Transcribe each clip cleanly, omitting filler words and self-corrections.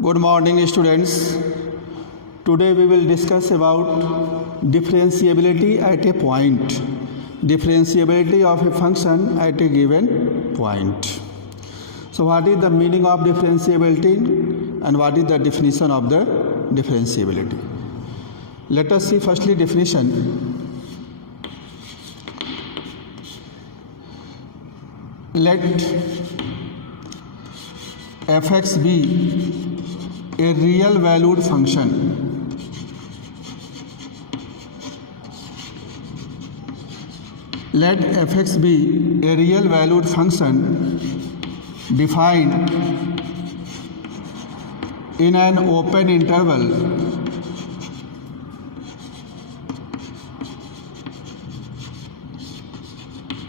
Good morning, students. Today we will discuss about differentiability at a point. Differentiability of a function at a given point. So what is the meaning of differentiability and what is the definition of the differentiability? Let us see firstly definition. Let fx be a real valued function let fx be a real valued function defined in an open interval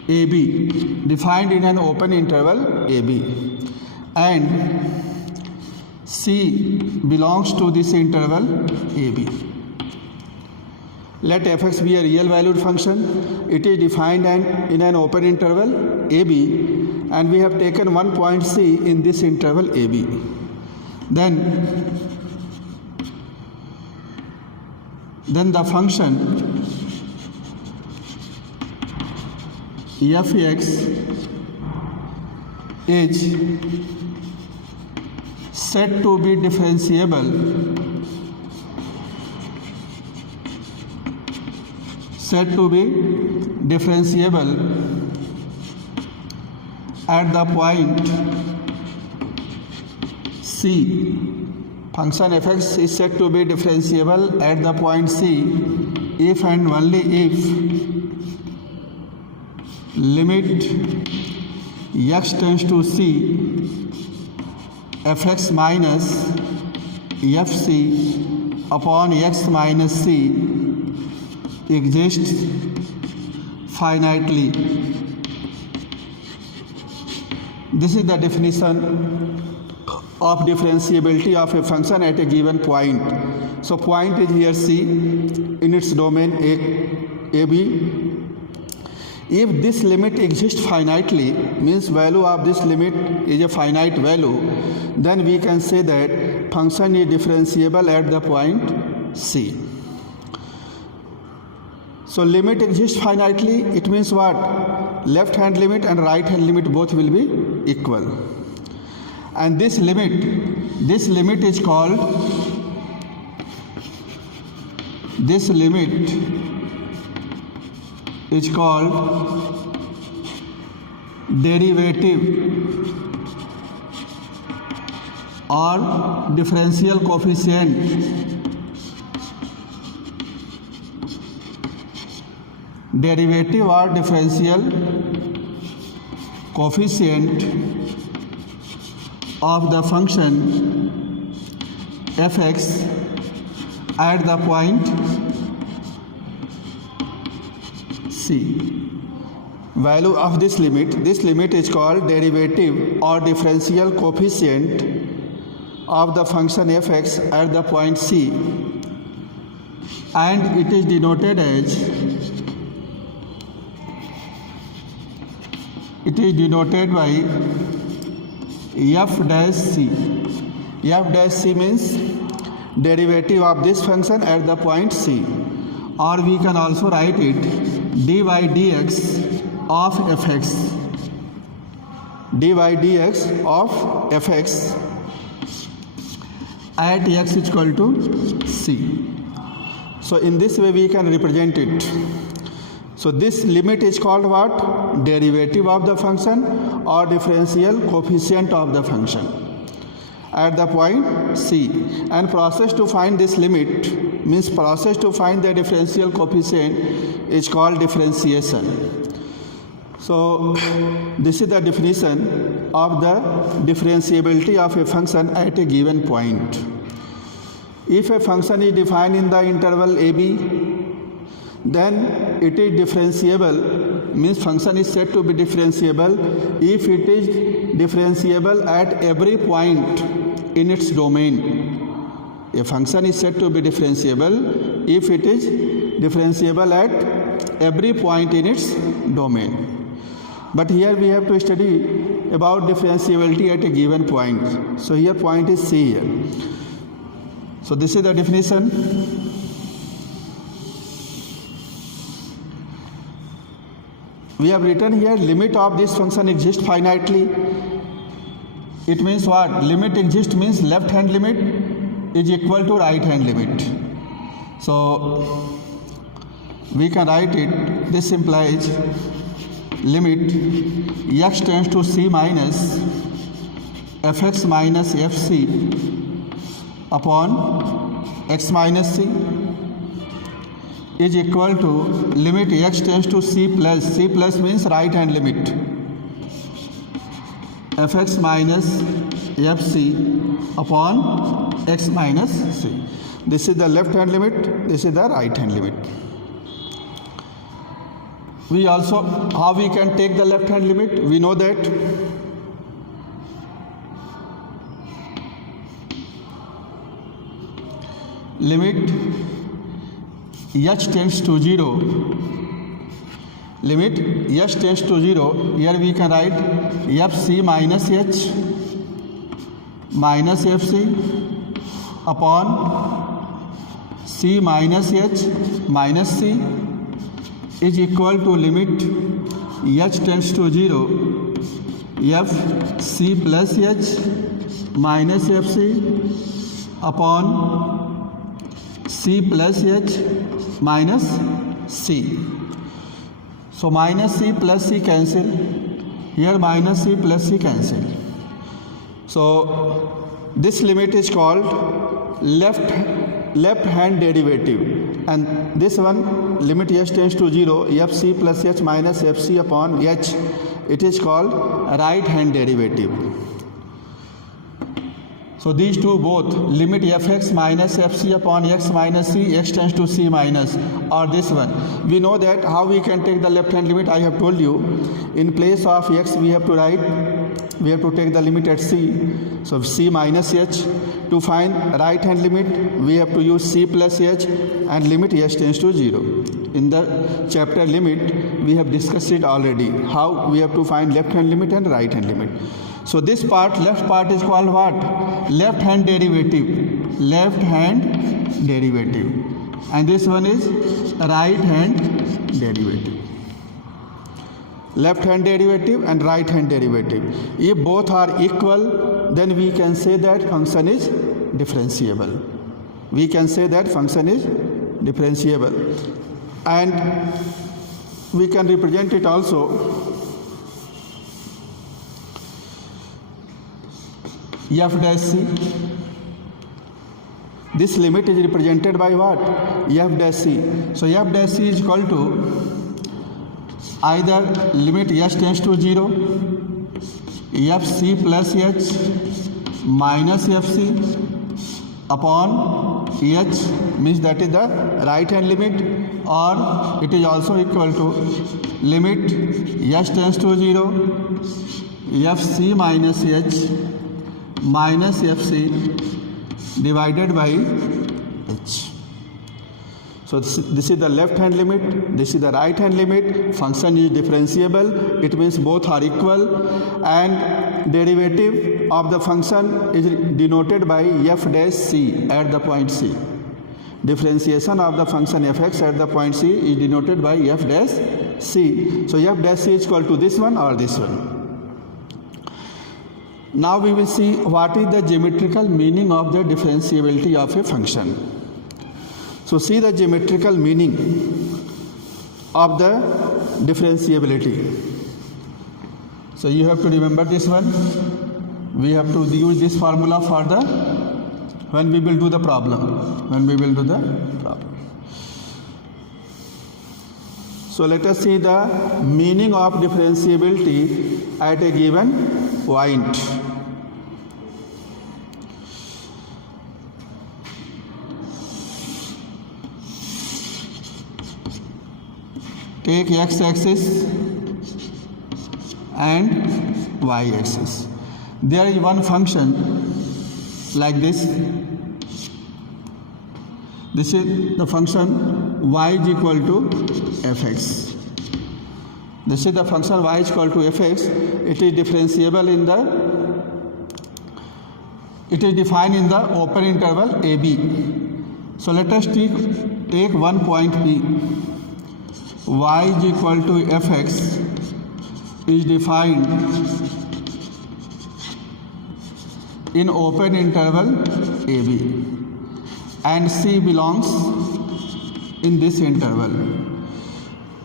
ab, defined in an open interval ab, and C belongs to this interval AB. Let fx be a real valued function. It is defined in an open interval AB, and we have taken one point C in this interval AB. Then the function fx is said to be differentiable at the point C. Function fx is said to be differentiable at the point C if and only if limit x tends to C fx minus fc upon x minus c exists finitely. This is the definition of differentiability of a function at a given point. So point is here C in its domain AB. If this limit exists finitely, means value of this limit is a finite value, then we can say that function is differentiable at the point C. So limit exists finitely, it means what? Left hand limit and right hand limit both will be equal. And this limit is called derivative or differential coefficient. Derivative or differential coefficient of the function fx at the point C. Value of this limit is called derivative or differential coefficient of the function fx at the point C, and it is denoted by f dash c. F dash c means derivative of this function at the point C, or we can also write it dy dx of fx. Dy dx of fx at x is equal to c. So in this way we can represent it. So this limit is called what? Derivative of the function or differential coefficient of the function at the point C. And process to find this limit, means process to find the differential coefficient, is called differentiation. So this is the definition of the differentiability of a function at a given point. If a function is defined in the interval AB, then it is differentiable, means function is said to be differentiable if it is differentiable at every point in its domain. A function is said to be differentiable if it is differentiable at every point in its domain. But here we have to study about differentiability at a given point. So here point is C here. So this is the definition. We have written here limit of this function exists finitely. It means what? Limit exists means left hand limit is equal to right hand limit. So we can write it, this implies limit x tends to c minus fx minus fc upon x minus c is equal to limit x tends to c plus means right hand limit fx minus fc upon x minus c. This is the left hand limit, this is the right hand limit. We also, how we can take the left hand limit? We know that limit h tends to 0, limit h tends to 0, here we can write fc minus h minus fc upon c minus h minus c is equal to limit h tends to 0 f c plus h minus fc upon c plus h minus c. So minus c plus c cancel, here minus c plus c cancel. So this limit is called left hand derivative, and this one limit h tends to 0 fc plus h minus fc upon h, it is called right hand derivative. So these two both, limit fx minus fc upon x minus c, x tends to c minus, or this one, we know that how we can take the left hand limit. I have told you, in place of x we have to write, we have to take the limit at c, so c minus h. To find right hand limit we have to use c plus h and limit h tends to 0. In the chapter limit we have discussed it already, how we have to find left hand limit and right hand limit. So this part, left part, is called what? Left hand derivative, left hand derivative, and this one is right hand derivative. Left hand derivative and right hand derivative, if both are equal, then we can say that function is differentiable. We can say that function is differentiable, and we can represent it also f dash c. This limit is represented by what? F dash c. So f dash c is equal to either limit h tends to 0 fc plus h minus fc upon h, means that is the right hand limit, or it is also equal to limit h tends to 0 fc minus h minus fc divided by h. So this is the left hand limit, this is the right hand limit. Function is differentiable, it means both are equal, and derivative of the function is denoted by f dash c at the point c. Differentiation of the function fx at the point c is denoted by f dash c. So f dash c is equal to this one or this one. Now we will see what is the geometrical meaning of the differentiability of a function. So see the geometrical meaning of the differentiability. So you have to remember this one. We have to use this formula for the, when we will do the problem. So let us see the meaning of differentiability at a given point. Take x-axis and y-axis. There is one function like this. This is the function y is equal to fx. This is the function y is equal to fx. It is differentiable in the, it is defined in the open interval AB. So let us take one point P. Y is equal to fx is defined in open interval AB and C belongs in this interval.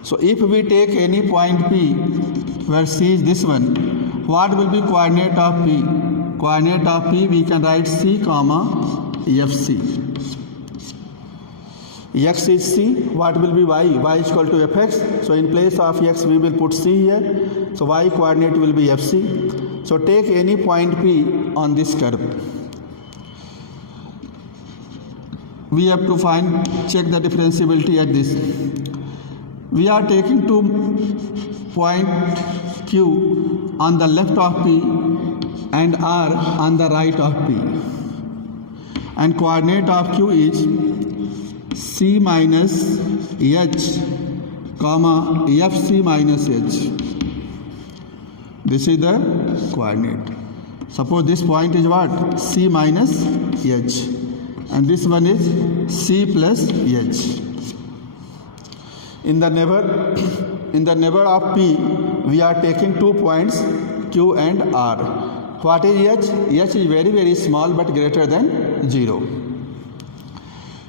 So if we take any point P where C is this one, what will be coordinate of P? Coordinate of P we can write C comma FC. X is C, what will be y? Y is equal to fx. So in place of x we will put C here. So y coordinate will be FC. So take any point P on this curve. We have to check the differentiability at this. We are taking two point Q on the left of P and R on the right of P. And coordinate of Q is C minus H, comma FC minus H. This is the coordinate. Suppose this point is what? C minus H. And this one is C plus H. In the neighbor of P, we are taking 2 points Q and R. What is H? H is very, very small but greater than 0.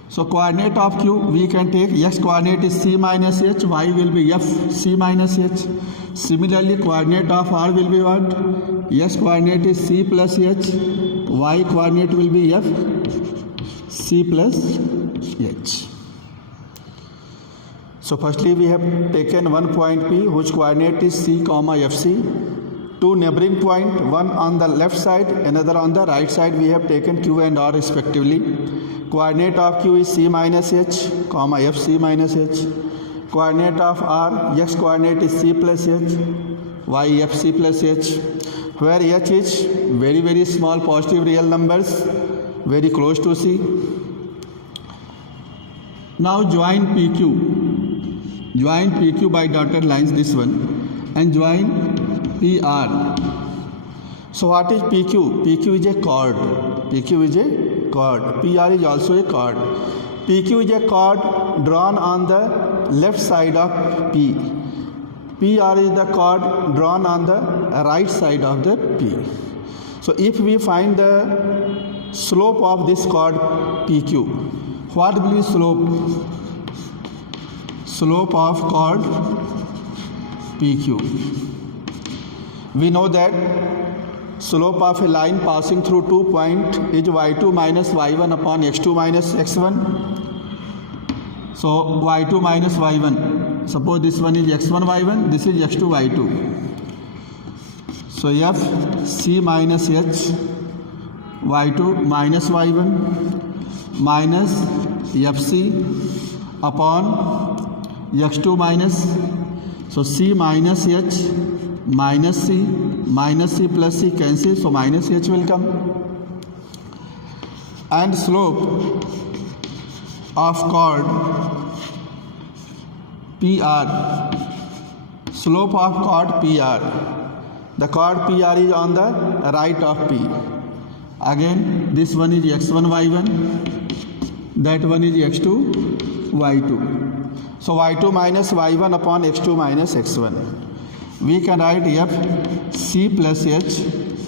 So coordinate of Q, we can take x coordinate is C minus H, y will be F C minus H. Similarly, coordinate of R will be what? X coordinate is C plus H, y coordinate will be F C plus H. So firstly we have taken one point P whose coordinate is C comma FC. Two neighboring point, one on the left side, another on the right side, we have taken Q and R respectively. Coordinate of Q is C minus H, comma FC minus H. Coordinate of R, X coordinate is C plus H, Y FC plus H, where H is very, very small positive real numbers, very close to C. Now join PQ. Join PQ by dotted lines, this one, and join PR. So what is PQ? PQ is a chord. PQ is a chord. PR is also a chord. PQ is a chord drawn on the left side of P. PR is the chord drawn on the right side of the P. So if we find the slope of this chord PQ, what will be slope? Slope of chord PQ. We know that slope of a line passing through 2 points is y2 minus y1 upon x2 minus x1. So y2 minus y1. Suppose this one is x1 y1, this is x2 y2. So f c minus h y2 minus y1 minus fc upon x2 minus, so c minus h minus c plus c cancel, so minus h will come. And slope of chord PR, slope of chord PR, the chord PR is on the right of P. Again this one is x1 y1, that one is x2 y2. So y2 minus y1 upon x2 minus x1. We can write f c plus h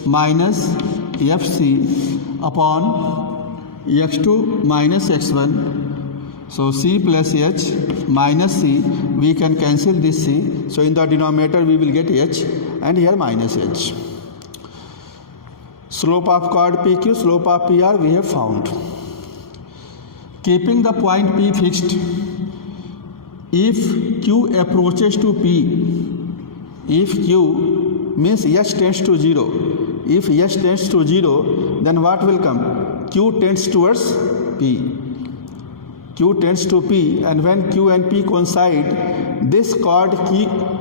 minus fc upon x2 minus x1. So c plus h minus c, we can cancel this c. So in the denominator we will get h and here minus h. Slope of chord PQ, slope of PR we have found. Keeping the point P fixed, if Q approaches to P, if Q means S tends to 0, if S tends to 0, then what will come? Q tends towards P. Q tends to P, and when Q and P coincide, this chord QP,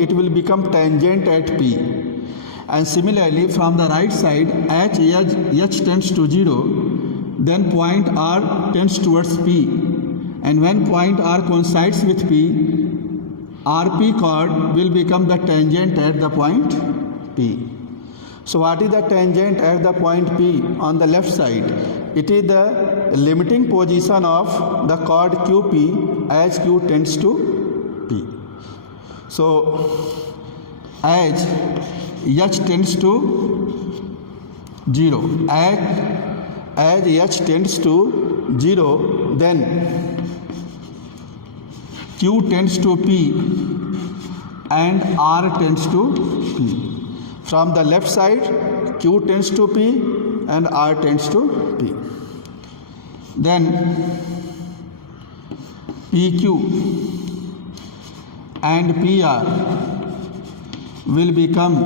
it will become tangent at P. And similarly, from the right side, H tends to 0, then point R tends towards P. And when point R coincides with P, RP chord will become the tangent at the point P. So what is the tangent at the point P on the left side? It is the limiting position of the chord QP as Q tends to P. So as H tends to 0, as H tends to 0, then Q tends to P and R tends to P. From the left side, Q tends to P and R tends to P. Then PQ and PR will become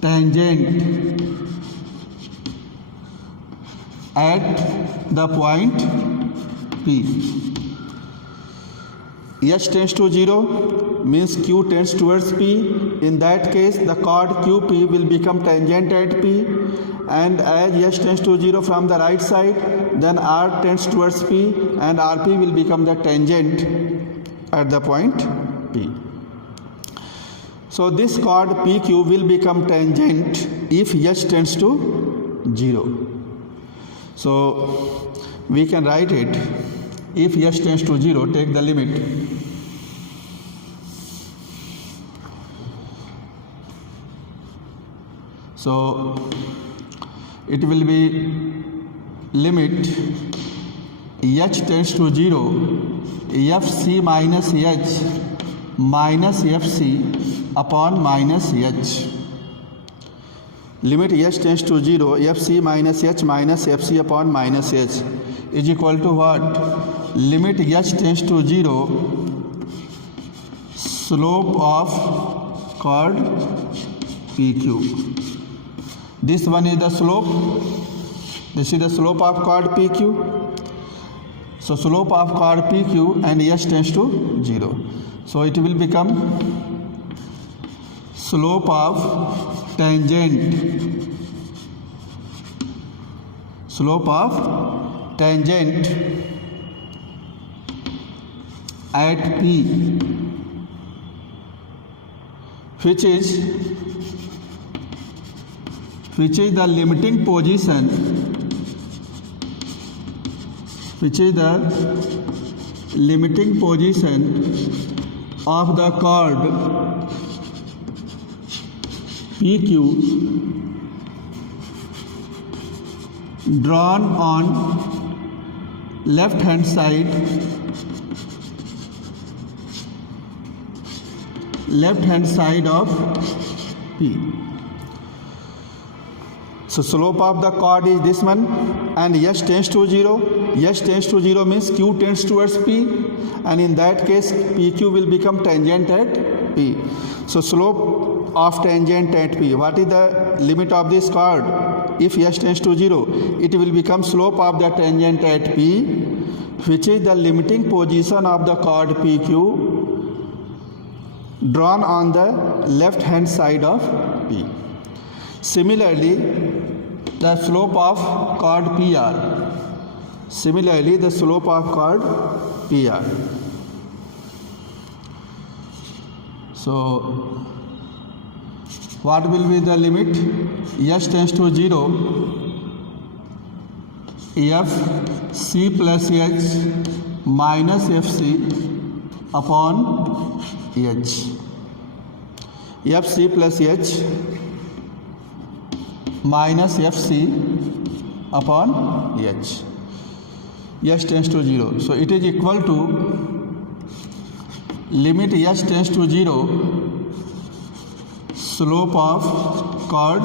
tangent at the point P. H tends to 0 means Q tends towards P. In that case, the chord QP will become tangent at P, and as H tends to 0 from the right side, then R tends towards P and RP will become the tangent at the point P. So this chord PQ will become tangent if H tends to 0. So we can write it. If H tends to 0, take the limit. So it will be limit H tends to 0, FC minus H minus FC upon minus H. Limit H tends to 0, FC minus H minus FC upon minus H is equal to what? Limit H tends to 0, slope of chord PQ. This one is the slope. This is the slope of chord PQ. So slope of chord PQ and H tends to 0. So it will become slope of tangent. Slope of tangent at P, which is the limiting position, of the chord PQ drawn on left hand side of P. So slope of the chord is this one, and H tends to 0. H tends to 0 means Q tends towards P, and in that case PQ will become tangent at P. So slope of tangent at P. What is the limit of this chord? If H tends to 0, it will become slope of the tangent at P, which is the limiting position of the chord PQ drawn on the left hand side of P. Similarly, the slope of chord PR. So what will be the limit? H tends to 0, F C plus H minus FC upon H. F C plus H minus FC upon H. H tends to 0. So it is equal to limit H tends to 0, slope of chord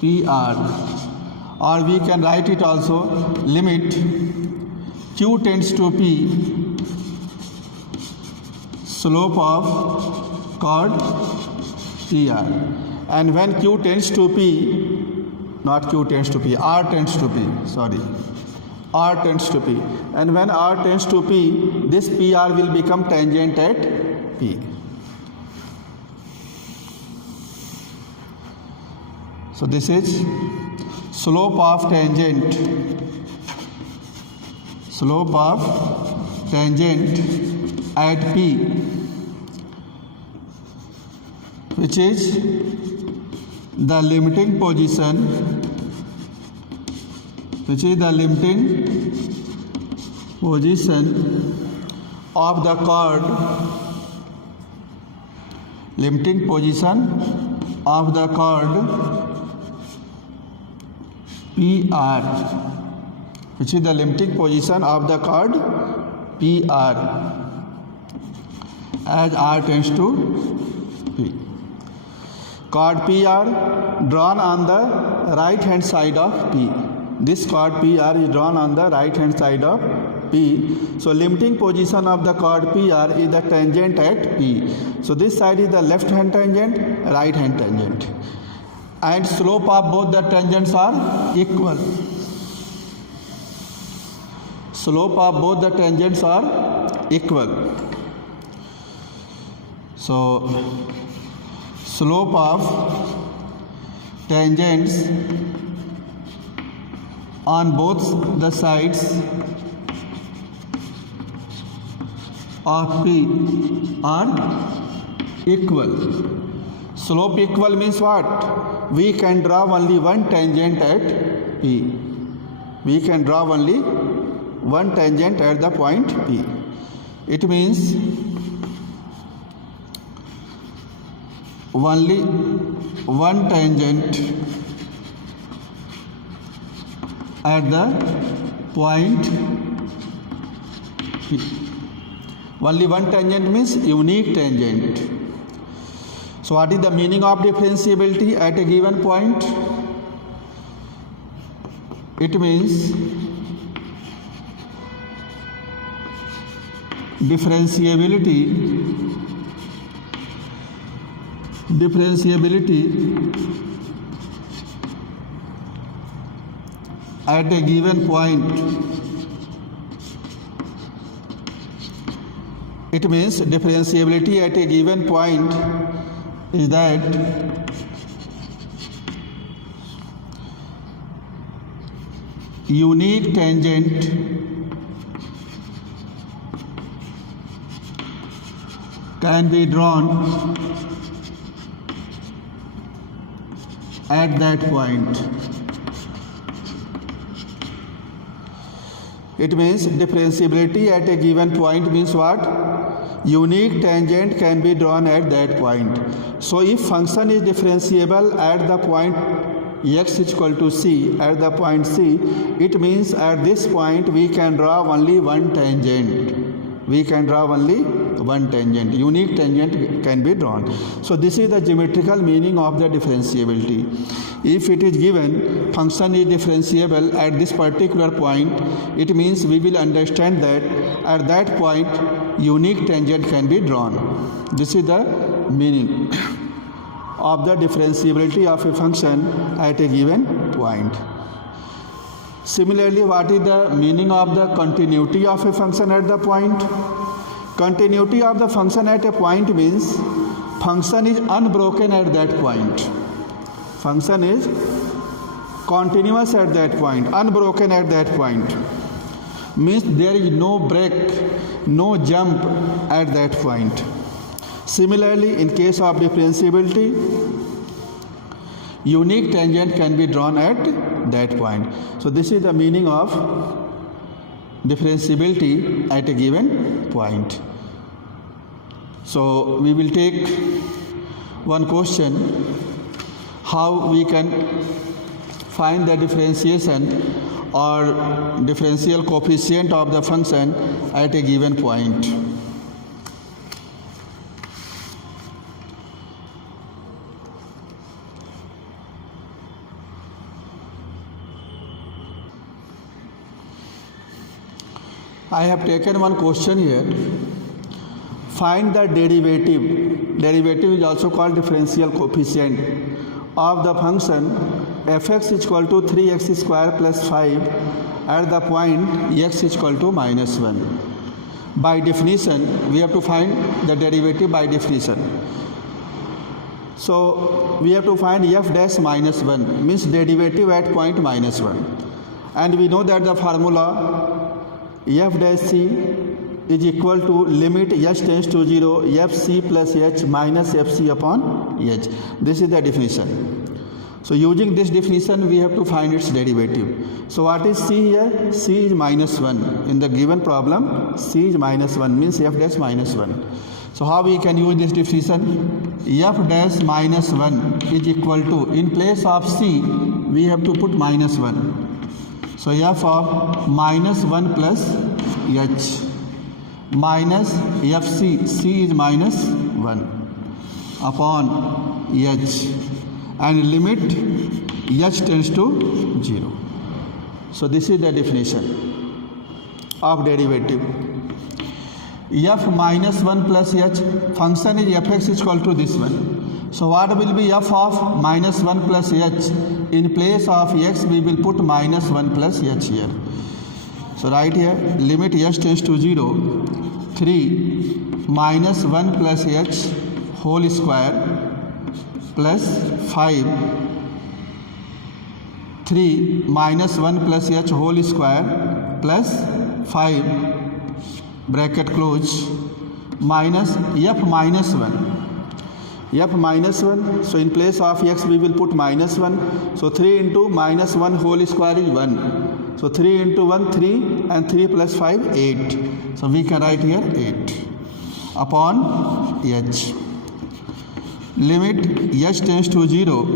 PR, or we can write it also limit Q tends to P, slope of chord PR. And when Q tends to P, not Q tends to P, R tends to P, R tends to P. And when R tends to P, this PR will become tangent at P. So this is slope of tangent at P, which is the limiting position, of the chord, PR, which is the limiting position of the chord PR as R tends to P. Chord PR drawn on the right hand side of P. This chord PR is drawn on the right hand side of P. So limiting position of the chord PR is the tangent at P. So this side is the left hand tangent, right hand tangent. And slope of both the tangents are equal. Slope of both the tangents are equal. So slope of tangents on both the sides of P are equal. Slope equal means what? We can draw only one tangent at P. We can draw only one tangent at the point P. It means only one tangent at the point P. Only one tangent means unique tangent. So what is the meaning of differentiability at a given point? It means differentiability at a given point. It means differentiability at a given point is that unique tangent can be drawn at that point. It means differentiability at a given point means what? Unique tangent can be drawn at that point. So if function is differentiable at the point x is equal to c, at the point c, it means at this point we can draw only one tangent. Unique tangent can be drawn. So this is the geometrical meaning of the differentiability. If it is given function is differentiable at this particular point, it means we will understand that at that point unique tangent can be drawn. This is the meaning of the differentiability of a function at a given point. Similarly, what is the meaning of the continuity of a function at the point? Continuity of the function at a point means function is unbroken at that point. Function is continuous at that point, unbroken at that point. Means there is no break, no jump at that point. Similarly, in case of differentiability, unique tangent can be drawn at that point. So this is the meaning of differentiability at a given point. So we will take one question, how we can find the differentiation or differential coefficient of the function at a given point. I have taken one question here. Find the derivative. Derivative is also called differential coefficient of the function fx is equal to 3x square plus 5 at the point x is equal to minus 1. By definition, we have to find the derivative by definition. So we have to find f dash minus 1 means derivative at point minus 1. And we know that the formula f dash c is equal to limit h tends to 0 fc plus h minus fc upon h. This is the definition. So using this definition we have to find its derivative. So what is c here? C is minus 1. In the given problem c is minus 1 means f dash minus 1. So how we can use this definition? F dash minus 1 is equal to, in place of c we have to put minus 1. So f of minus 1 plus h minus fc, c is minus 1 upon h, and limit h tends to 0. So this is the definition of derivative. F minus 1 plus h, function is fx is equal to this one. So what will be f of minus 1 plus h? In place of x we will put minus 1 plus h here. So right here, limit h tends to 0, 3 minus 1 plus h whole square plus 5, 3 minus 1 plus h whole square plus 5 bracket close minus f minus 1. F minus 1, so in place of x we will put minus 1. So 3 into minus 1 whole square is 1. So 3 into 1 3, and 3 plus 5 8. So we can write here 8 upon h. Limit h tends to 0,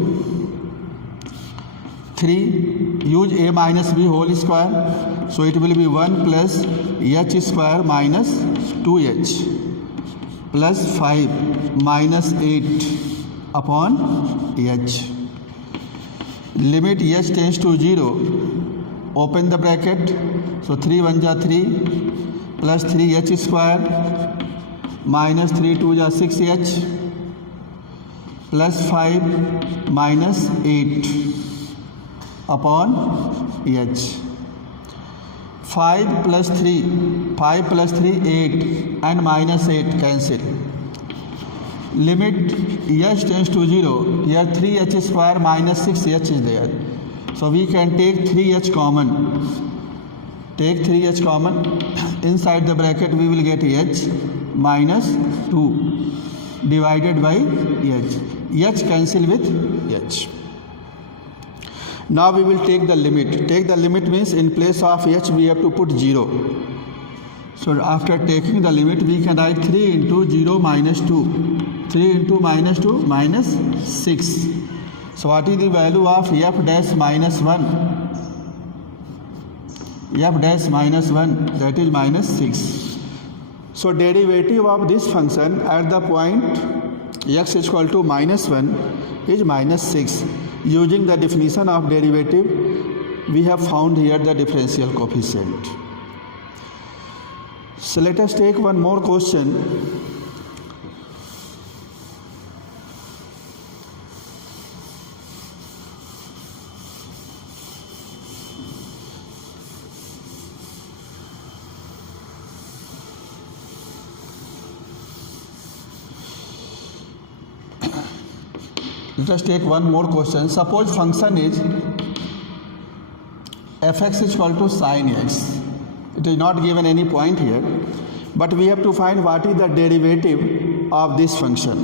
3, use a minus b whole square. So it will be 1 plus h square minus 2h plus 5 minus 8 upon h. Limit h tends to 0, open the bracket. So 3 1 ja 3 plus 3h square minus 3 2 ja 6h plus 5 minus 8 upon h. 5 plus 3, 5 plus 3 8, and minus 8 cancel. Limit h tends to 0. Here 3h square minus 6h is there. So we can take 3h common. Take 3h common. Inside the bracket we will get h minus 2 divided by h. H cancel with h. Now we will take the limit. Take the limit means in place of h we have to put 0. So after taking the limit we can write 3 into 0 minus 2. 3 into minus 2 minus 6. So what is the value of f dash minus 1? F dash minus 1, that is minus 6. So derivative of this function at the point x is equal to minus 1 is minus 6. Using the definition of derivative, we have found here the differential coefficient. So let us take one more question. Let us take one more question. Suppose function is fx is equal to sin x. It is not given any point here, but we have to find what is the derivative of this function.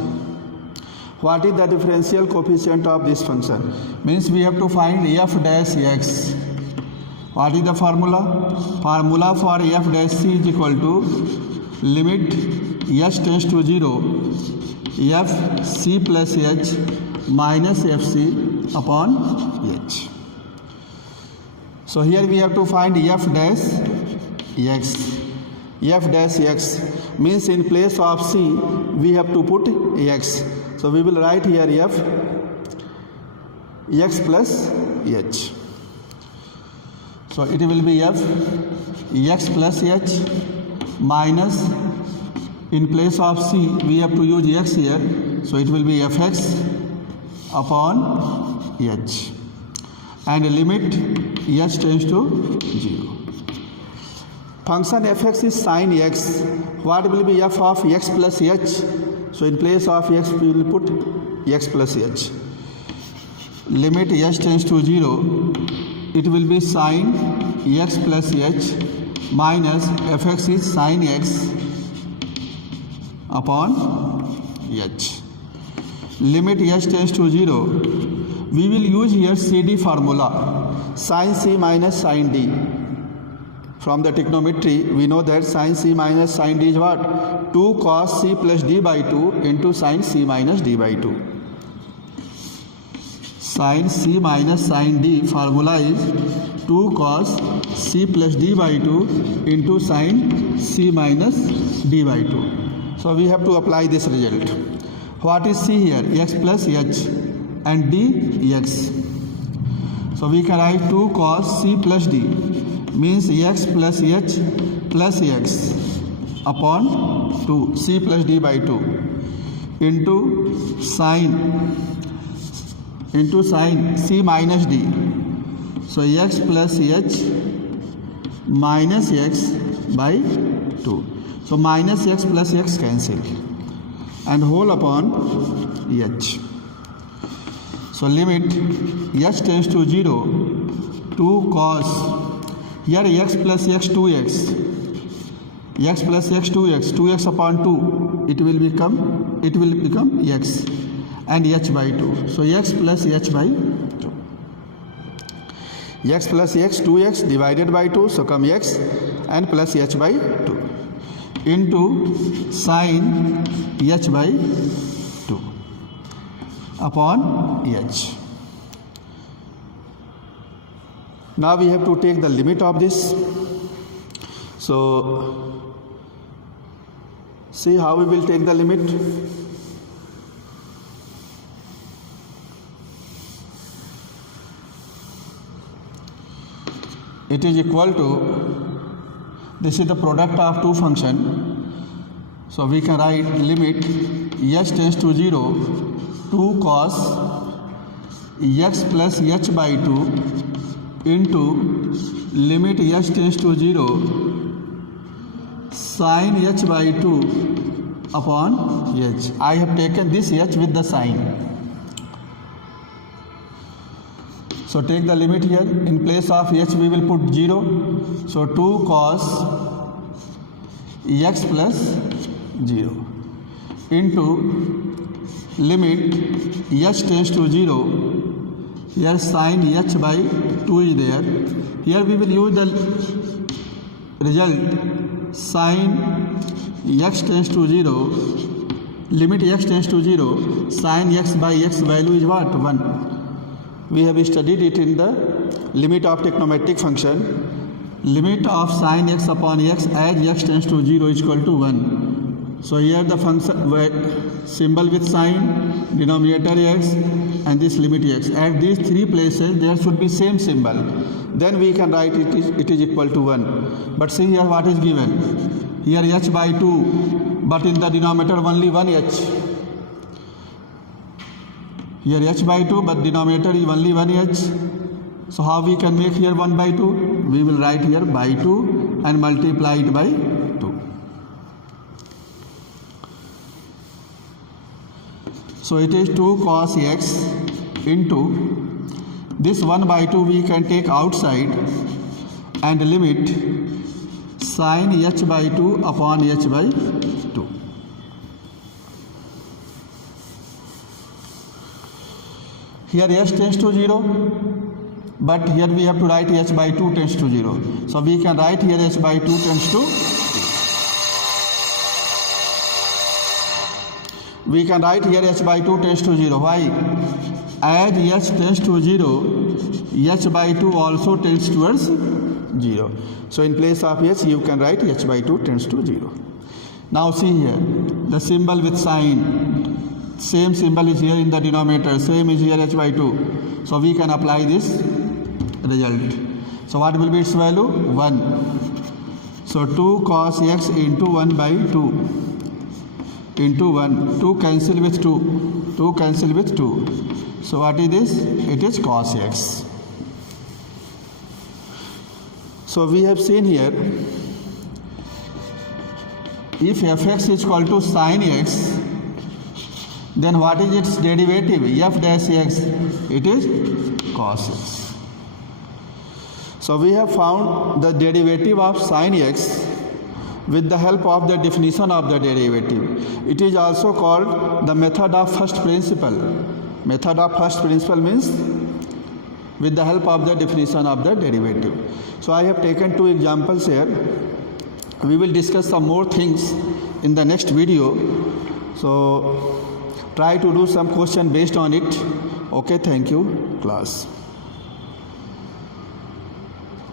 What is the differential coefficient of this function? Means we have to find f dash x. What is the formula? Formula for f dash c is equal to limit h tends to 0 f c plus h minus fc upon h. So here we have to find f dash x. F dash x means in place of c we have to put x. So we will write here f x plus h. So it will be f x plus h minus, in place of c we have to use x here. So it will be fx upon h, and limit h tends to 0. Function fx is sin x. What will be f of x plus h? So in place of x we will put x plus h. Limit h tends to 0. It will be sin x plus h minus fx is sin x upon h. Limit h tends to 0. We will use here CD formula, sin c minus sin d. From the trigonometry, we know that sin c minus sin d is what? 2 cos c plus d by 2 into sin c minus d by 2. Sin c minus sin d formula is 2 cos c plus d by 2 into sin c minus d by 2. So we have to apply this result. What is c here? X plus h and d x. So we can write 2 cos c plus d means x plus h plus x upon 2 c plus d by 2 into sin c minus d. So x plus h minus x by 2. So minus x plus x cancel and whole upon h. So limit h tends to 0, 2 cos, here x plus x 2x, x plus x 2x, 2x upon 2, it will become x and h by 2. So x plus h by 2. X plus x 2x divided by 2, so come x and plus h by 2 into sin h by 2 upon h. Now we have to take the limit of this. So see how we will take the limit. It is equal to, this is the product of two functions. So we can write limit h tends to 0, 2 cos x plus h by 2 into limit h tends to 0, sin h by 2 upon h. I have taken this h with the sign. So take the limit here. In place of h we will put 0. So 2 cos x plus 0 into limit h tends to 0. Here sin h by 2 is there. Here we will use the result sin x tends to 0. Limit x tends to 0. Sin x by x value is what? 1. We have studied it in the limit of trigonometric function. Limit of sin x upon x as x tends to 0 is equal to 1. So here the function symbol with sign, denominator x and this limit x. At these three places there should be same symbol. Then we can write it is equal to 1. But see here what is given. Here h by 2, but in the denominator only 1h. Here h by 2, but denominator is only 1h. So how we can make here 1 by 2? We will write here by 2 and multiply it by 2. So it is 2 cos x into this 1 by 2 we can take outside and limit sin h by 2 upon h by 2. Here h tends to 0, but here we have to write h by 2 tends to 0. So we can write here h by 2 tends to 3. We can write here h by 2 tends to 0. Why? As h tends to 0, h by 2 also tends towards 0. So in place of h you can write h by 2 tends to 0. Now see here, the symbol with sign. Same symbol is here in the denominator, same is here h by 2. So we can apply this result. So what will be its value? 1. So 2 cos x into 1 by 2 into 1. 2 cancel with 2. 2 cancel with 2. So what is this? It is cos x. So we have seen here, if fx is equal to sin x, then what is its derivative? F dash x, it is cos x. So So we have found the derivative of sin x with the help of the definition of the derivative. It is also called the method of first principle. Method of first principle means with the help of the definition of the derivative. So I have taken 2 examples here. We will discuss some more things in the next video. So try to do some question based on it. Okay, thank you class.